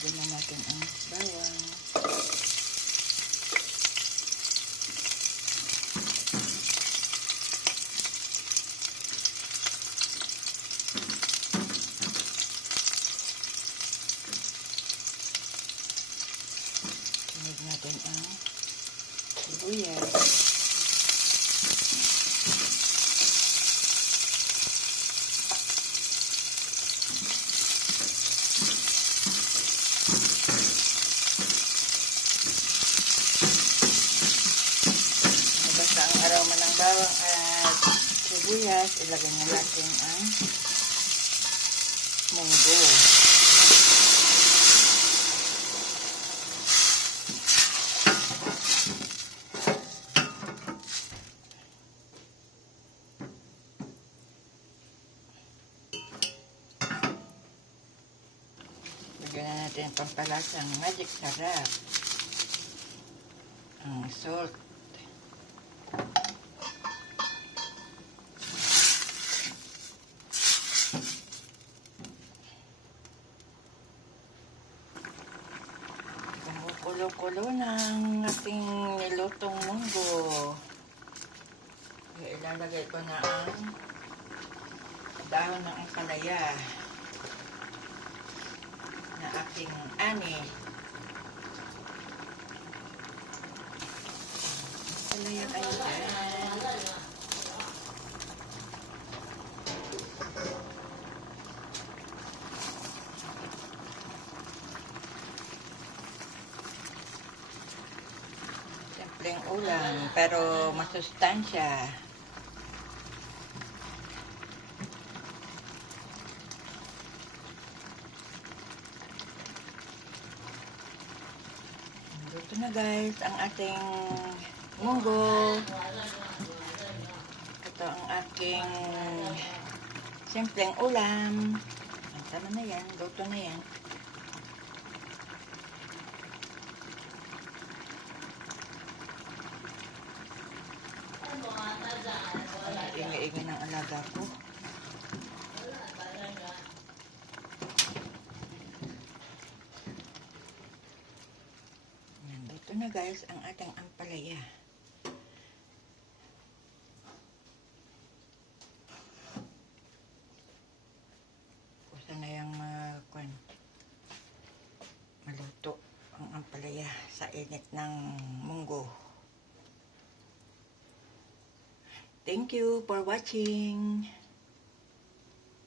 Lagyan na natin ang bawang. Sunod natin ang sibuyas. Basta ang aroma ng bawang at sibuyas, ilagay na natin ang munggo. Lagyan na natin ang pampalasang magic sarap. Ang salt. Kumukulo-kulo ng ating nilutong munggo. Ilalagay ko na ang dahon ng ampalaya na aking ani. Ampalaya kayo dyan. Simpleng ulam, pero masustansya. Ito na guys, ang ating munggo. Ito ang aking simpleng ulam. Tama na yan, luto na yan. Ingay-ingay ng alaga ko. Ito na guys, ang ating ampalaya. Kusa na yung maluto ang ampalaya sa init ng munggo. Thank you for watching.